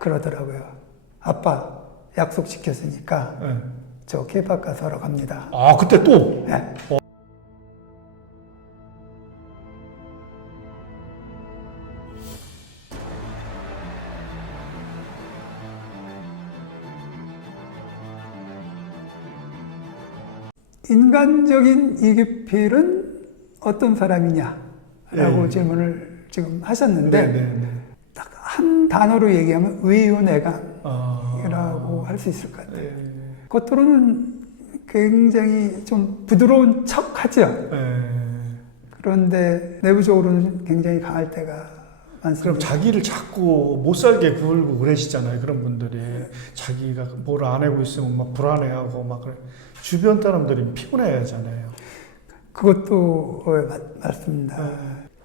그러더라고요. 아빠 약속 지켰으니까 네. 저 케이팝 가수 하러 갑니다. 아, 그때 또? 네. 인간적인 이규필은 어떤 사람이냐라고 질문을 지금 하셨는데 네네네. 딱 한 단어로 얘기하면 의유내강이라고 아. 할 수 있을 것 같아요. 네. 겉으로는 굉장히 좀 부드러운 척하죠. 네. 그런데 내부적으로는 굉장히 강할 때가 많습니다. 그럼 자기를 자꾸 못 살게 굴고 그러시잖아요. 그런 분들이 자기가 뭘 안 하고 있으면 막 불안해하고 막 그래. 주변 사람들이 피곤해하잖아요. 그것도 맞습니다.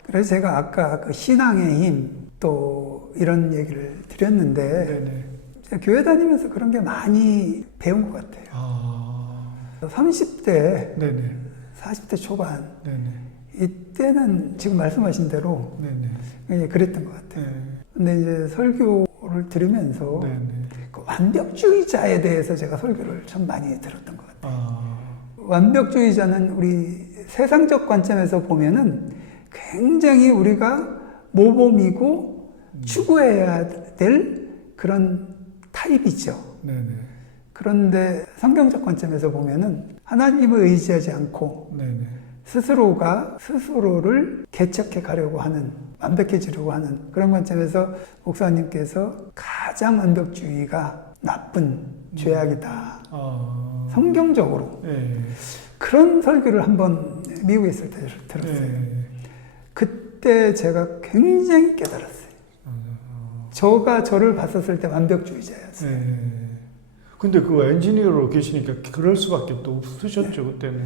그래서 제가 아까 그 신앙의 힘 또 이런 얘기를 드렸는데 네네. 제가 교회 다니면서 그런 게 많이 배운 것 같아요. 아. 30대, 네네. 40대 초반 네네. 이때는 지금 말씀하신 대로 네네. 굉장히 그랬던 것 같아요. 네. 근데 이제 설교를 들으면서 네네. 그 완벽주의자에 대해서 제가 설교를 참 많이 들었던 것 같아요. 아. 완벽주의자는 우리 세상적 관점에서 보면은 굉장히 우리가 모범이고 추구해야 될 그런 타입이죠. 네네. 그런데 성경적 관점에서 보면은 하나님을 의지하지 않고 네네. 스스로가 스스로를 개척해 가려고 하는, 완벽해지려고 하는 그런 관점에서 목사님께서 가장 완벽주의가 나쁜 죄악이다. 아. 성경적으로 네. 그런 설교를 한번 미국에 있을 때 들었어요. 네. 그때 제가 굉장히 깨달았어요. 저가 저를 봤었을 때 완벽주의자였어요. 네. 근데 그 엔지니어로 계시니까 그럴 수밖에 또 없으셨죠, 그때는.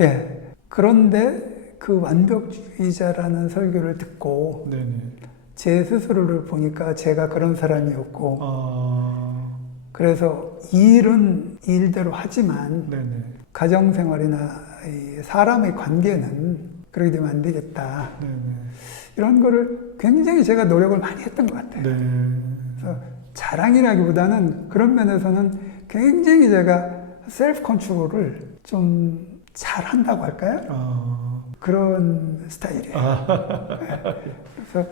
예. 그런데 그 완벽주의자라는 설교를 듣고 네네. 제 스스로를 보니까 제가 그런 사람이었고 아. 그래서 일은 일대로 하지만 네네. 가정생활이나 이 사람의 관계는 그렇게 되면 안 되겠다. 네네. 이런 거를 굉장히 제가 노력을 많이 했던 것 같아요. 네. 그래서 자랑이라기보다는 그런 면에서는 굉장히 제가 셀프 컨트롤을 좀 잘한다고 할까요? 아. 그런 스타일이에요. 그래서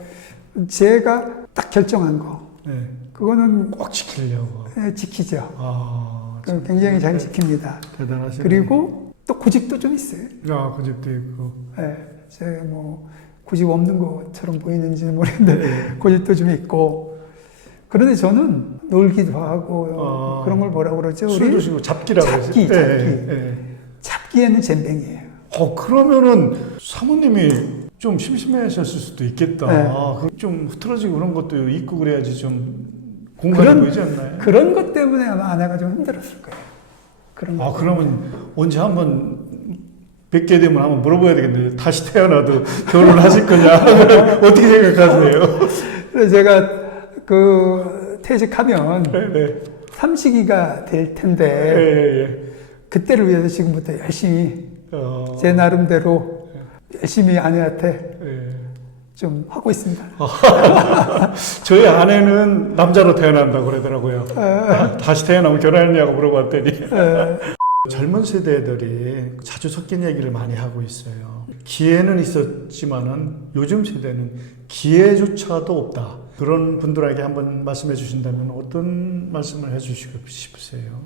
제가 딱 결정한 거 네. 그거는 꼭 지키려고. 지키죠. 아. 그럼 굉장히 잘 지킵니다. 대단하시네. 그리고 또 고집도 좀 있어요. 아, 그 집도 있고. 제가 뭐 고집 없는 것처럼 보이는지는 모르겠는데 고집도 좀 있고. 그런데 저는 놀기도 하고 그런 걸 뭐라고 그러죠? 술 드시고 잡기라고 잡기, 그러죠? 잡기. 네. 잡기에는 젬병이에요. 그러면은 사모님이 좀 심심해하셨을 수도 있겠다. 네. 좀 흐트러지고 그런 것도 있고 그래야지 좀 공간이 보이지 않나요? 그런 것 때문에 아마 아내가 좀 힘들었을 거예요. 그런 것 그러면 언제 한번 뵙게 되면 한번 물어봐야 되겠네요. 다시 태어나도 결혼을 하실 거냐? 어떻게 생각하세요? 그래서 제가 그 퇴직하면 네. 삼식이가 될 텐데 예. 그때를 위해서 지금부터 열심히 제 나름대로 열심히 아내한테 좀 하고 있습니다. 저희 아내는 남자로 태어난다고 그러더라고요. 다시 태어나면 결혼했냐고 물어봤더니 젊은 세대들이 자주 섞인 얘기를 많이 하고 있어요. 기회는 있었지만은 요즘 세대는 기회조차도 없다. 그런 분들에게 한번 말씀해 주신다면 어떤 말씀을 해 주시고 싶으세요?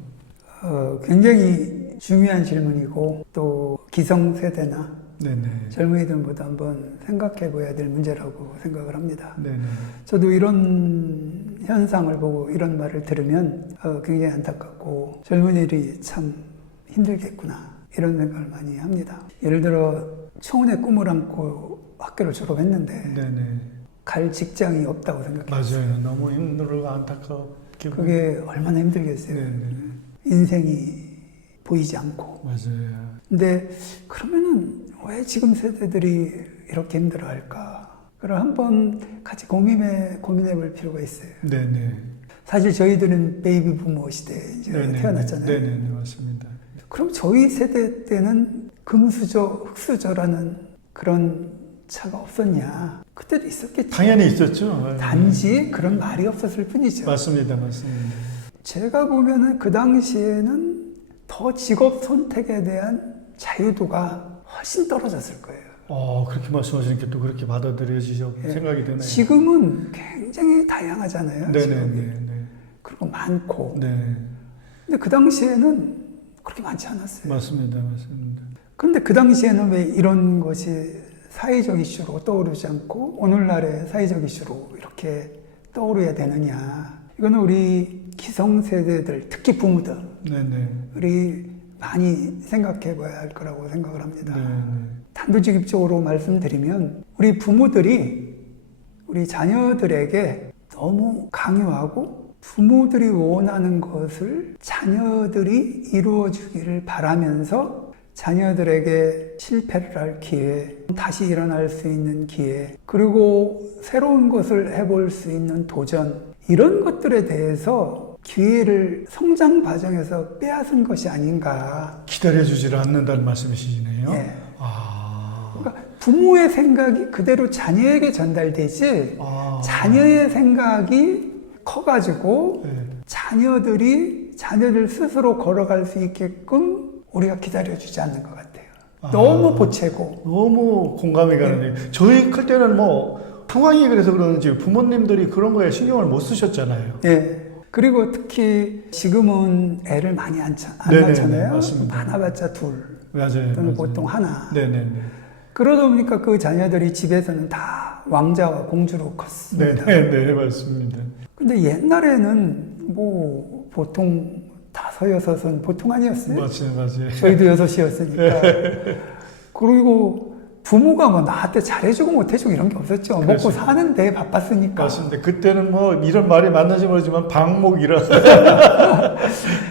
굉장히 중요한 질문이고 또 기성세대나 네네. 젊은이들보다 한번 생각해 봐야 될 문제라고 생각을 합니다. 네네. 저도 이런 현상을 보고 이런 말을 들으면 굉장히 안타깝고 젊은이들이 참 힘들겠구나 이런 생각을 많이 합니다. 예를 들어 청운의 꿈을 안고 학교를 졸업했는데 네네. 갈 직장이 없다고 생각해요. 맞아요. 너무 힘들고 안타깝게. 그게 얼마나 힘들겠어요. 네네. 인생이 보이지 않고. 맞아요. 근데 그러면은 왜 지금 세대들이 이렇게 힘들어할까? 그걸 한번 같이 고민해 볼 필요가 있어요. 네네. 사실 저희들은 베이비 부모 시대에 이제 태어났잖아요. 네네, 맞습니다. 그럼 저희 세대 때는 금수저, 흑수저라는 그런 차가 없었냐? 그때도 있었겠죠. 당연히 있었죠. 단지 그런 말이 없었을 뿐이죠. 맞습니다, 맞습니다. 제가 보면은 그 당시에는 더 직업 선택에 대한 자유도가 훨씬 떨어졌을 거예요. 그렇게 말씀하시니까 또 그렇게 받아들여지죠. 예. 생각이 드네요. 지금은 굉장히 다양하잖아요. 직업이. 네네네. 그리고 많고. 네. 근데 그 당시에는 그렇게 많지 않았어요. 맞습니다, 맞습니다. 그런데 그 당시에는 왜 이런 것이 사회적 이슈로 떠오르지 않고 오늘날의 사회적 이슈로 이렇게 떠오르야 되느냐. 이거는 우리 기성세대들, 특히 부모들, 네네. 우리 많이 생각해 봐야 할 거라고 생각을 합니다. 네네. 단도직입적으로 말씀드리면 우리 부모들이 우리 자녀들에게 너무 강요하고 부모들이 원하는 것을 자녀들이 이루어주기를 바라면서 자녀들에게 실패를 할 기회, 다시 일어날 수 있는 기회, 그리고 새로운 것을 해볼 수 있는 도전, 이런 것들에 대해서 기회를 성장 과정에서 빼앗은 것이 아닌가. 기다려주지를 않는다는 말씀이시네요. 예. 아. 그러니까 부모의 생각이 그대로 자녀에게 전달되지, 자녀의 생각이 커가지고 네. 자녀들 스스로 걸어갈 수 있게끔 우리가 기다려주지 않는 것 같아요. 너무 보채고. 너무 공감이 가는데 저희 클 때는 뭐 상황이 그래서 그런지 부모님들이 그런 거에 신경을 못 쓰셨잖아요. 예. 그리고 특히 지금은 애를 많이 안 네네네, 낳잖아요. 맞습니다. 많아봤자 둘 맞아요. 또는 보통 하나. 네네네. 그러다 보니까 그 자녀들이 집에서는 다 왕자와 공주로 컸습니다. 네네 맞습니다. 근데 옛날에는 뭐 보통 5, 6은 보통 아니었어요. 맞아요. 저희도 6이었으니까. 그리고 부모가 뭐 나한테 잘해주고 못해주고 이런 게 없었죠. 그렇죠. 먹고 사는데 바빴으니까. 맞습니다. 그때는 뭐 이런 말이 맞는지 모르지만 방목이라.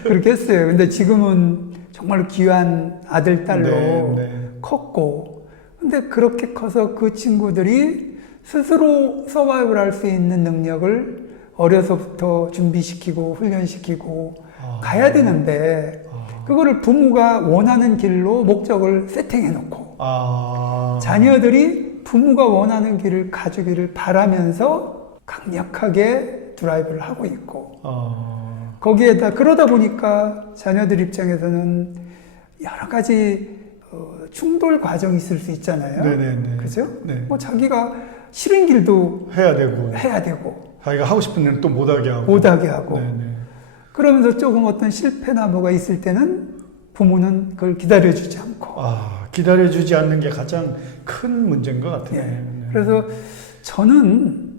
그렇게 했어요. 근데 지금은 정말 귀한 아들, 딸로 네. 컸고. 근데 그렇게 커서 그 친구들이 스스로 서바이벌 할 수 있는 능력을 어려서부터 준비시키고 훈련시키고 가야 되는데 그거를 부모가 원하는 길로 목적을 세팅해 놓고 자녀들이 부모가 원하는 길을 가주기를 바라면서 강력하게 드라이브를 하고 있고 거기에다 그러다 보니까 자녀들 입장에서는 여러 가지 충돌 과정이 있을 수 있잖아요. 네네네. 그죠? 네. 뭐 자기가 싫은 길도 해야 되고 자기가 하고 싶은 일은 또 못하게 하고 네네. 그러면서 조금 어떤 실패나 뭐가 있을 때는 부모는 그걸 기다려주지 않고 기다려주지 않는 게 가장 큰 문제인 것 같아요. 네. 그래서 저는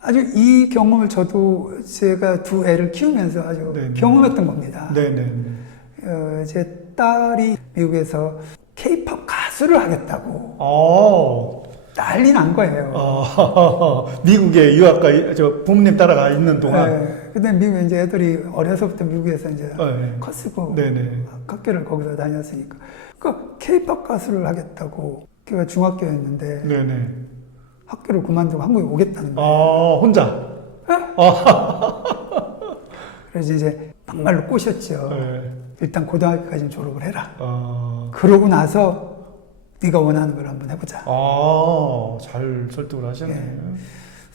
아주 이 경험을 저도 제가 두 애를 키우면서 아주 네네. 경험했던 겁니다. 네네. 제 딸이 미국에서 K-pop 가수를 하겠다고 난리 난 거예요. 미국에 유학가 저 부모님 따라가 있는 동안. 네. 근데 미국 이제 애들이 어려서부터 미국에서 이제 컸고 학교를 거기서 다녔으니까. 그러니까 K-pop 가수를 하겠다고. 걔가 중학교였는데 네네. 학교를 그만두고 한국에 오겠다는 거예요. 혼자. 그래서 이제 막말로 꼬셨죠. 일단 고등학교까지는 졸업을 해라. 그러고 나서 네가 원하는 걸 한번 해보자. 잘 설득을 하셨네요. 네.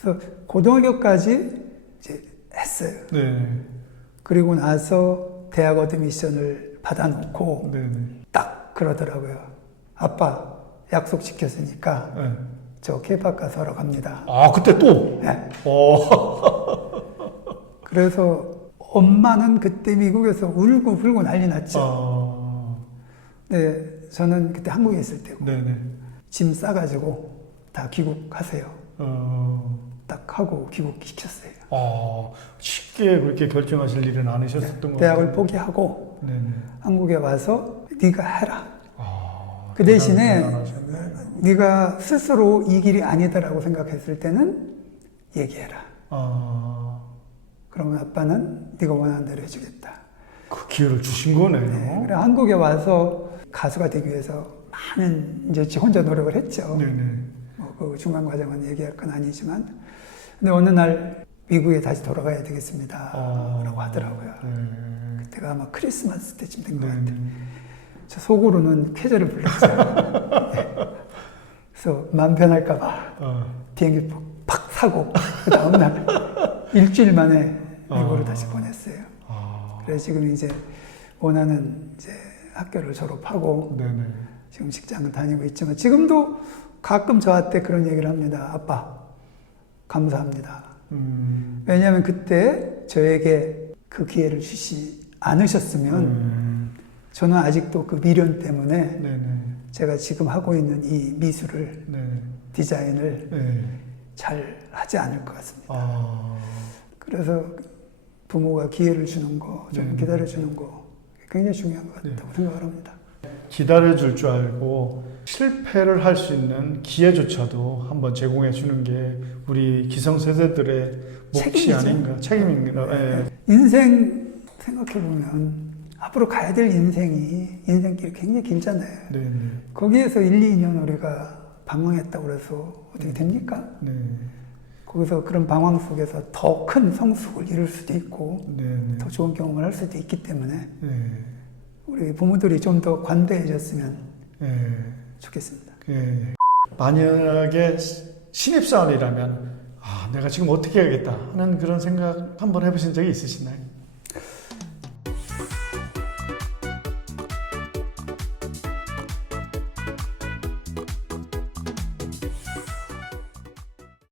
그래서 고등학교까지 이제 했어요. 네. 그리고 나서 대학 어드미션을 받아놓고 딱 그러더라고요. 아빠 약속 지켰으니까 저 K-pop 가수 하러 갑니다. 그때 또? 네. 그래서 엄마는 그때 미국에서 울고 불고 난리 났죠. 네, 저는 그때 한국에 있을 때고 짐 싸가지고 다 귀국하세요. 딱 하고 귀국시켰어요. 쉽게 그렇게 결정하실 일은 아니셨었던 것 대학을 같아요. 포기하고 한국에 와서 네가 해라. 그 대신에 네가 스스로 이 길이 아니다라고 생각했을 때는 얘기해라. 그러면 아빠는 네가 원하는 대로 해주겠다. 그 기회를 주신 거네요. 네, 그래 한국에 와서 가수가 되기 위해서 많은 이제 지 혼자 노력을 했죠. 그 중간 과정은 얘기할 건 아니지만, 근데 어느 날 미국에 다시 돌아가야 되겠습니다. 라고 하더라고요. 그때가 아마 크리스마스 때쯤 된 것 같아요. 저 속으로는 쾌재를 불렀어요. 네. 그래서 마음 변할까봐 비행기표 팍 사고 그 다음날 일주일 만에 미국으로 다시 보냈어요. 그래서 지금 이제 원하는 이제 학교를 졸업하고 네네. 지금 직장을 다니고 있지만 지금도 가끔 저한테 그런 얘기를 합니다. 아빠 감사합니다. 왜냐하면 그때 저에게 그 기회를 주시 않으셨으면 저는 아직도 그 미련 때문에 네네. 제가 지금 하고 있는 이 미술을 네. 디자인을 네. 잘 하지 않을 것 같습니다. 아. 그래서 부모가 기회를 주는 거, 좀 네. 기다려주는 거 굉장히 중요한 것 같다고 네. 생각을 합니다. 기다려줄 줄 알고 실패를 할 수 있는 기회조차도 한번 제공해 주는 게 우리 기성세대들의 몫이 책임이죠. 아닌가, 책임인가. 예. 인생 생각해보면 앞으로 가야 될 인생길이 굉장히 길잖아요. 네네. 거기에서 1, 2년 우리가 방황했다고 그래서 어떻게 됩니까? 네. 거기서 그런 방황 속에서 더 큰 성숙을 이룰 수도 있고 네네. 더 좋은 경험을 할 수도 있기 때문에 네. 우리 부모들이 좀 더 관대해졌으면 네. 좋겠습니다. 예. 만약에 신입사원이라면 내가 지금 어떻게 해야겠다 하는 그런 생각 한번 해보신 적이 있으시나요?